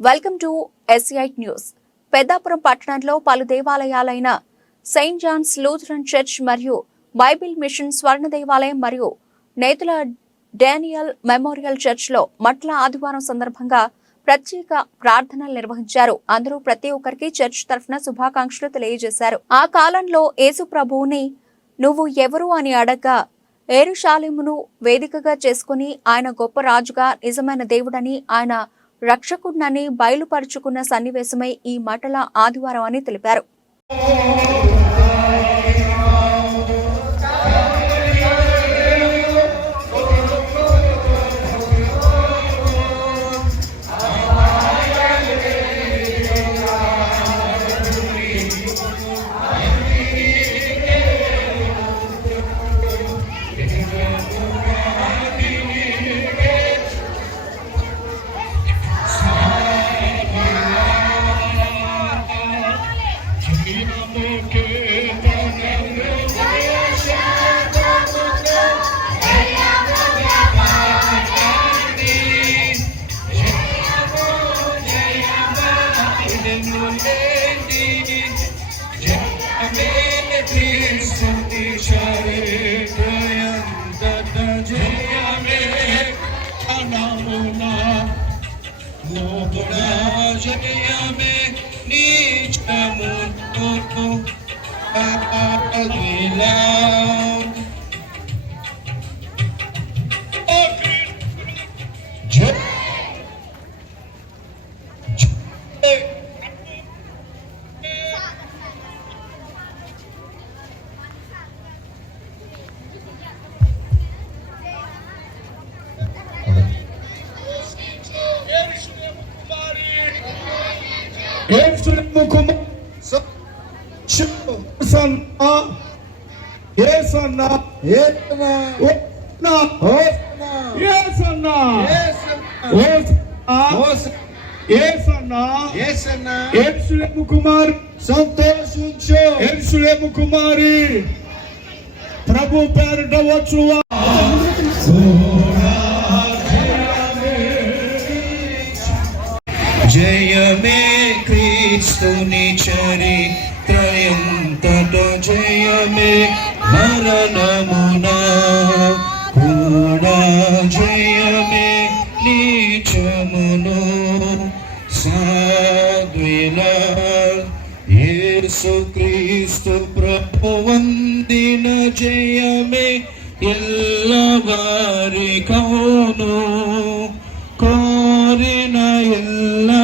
Welcome to S I news Peddapuram పట్టణంలో పలు దేవాలయాలైన సెయింట్ జాన్స్ లూథరన్ చర్చ్ మరియు బైబిల్ మిషన్ స్వర్ణ దేవాలయం మరియు నేతుల డానియల్ మెమోరియల్ చర్చ్లో మట్ల ఆదివారం సందర్భంగా ప్రత్యేక ప్రార్థనలు నిర్వహించారు. అందరూ ప్రతి ఒక్కరికి చర్చ్ తరఫున శుభాకాంక్షలు తెలియజేశారు. ఆ కాలంలో యేసు ప్రభువుని నువ్వు ఎవరు అని అడగ్గా ఏరుషాలిమును వేదికగా చేసుకుని ఆయన గొప్ప రాజుగా నిజమైన దేవుడని ఆయన రక్షకుడినని బయలుపరుచుకున్న సన్నివేశమై ఈ మటల ఆదివారం అని తెలిపారు. Nijamut Tutu Papa Gila ఏసులేము Kumar సన్న ఏసన్న. ఏసన్న. ఏసన్న. ఏసన్న. ఏసన్న. ఏసులేము కుమార్. సంతోషించు. ఎరుసలేము కుమారి. ప్రభు పేరిట వచ్చువా క్రీస్తుని చరిత్రయంతట జయమే మరణమునా కూడా జయమే నీచమును సాద్విల యేసు క్రీస్తు ప్రభు వందిన జయమే ఎల్లవారి కౌను.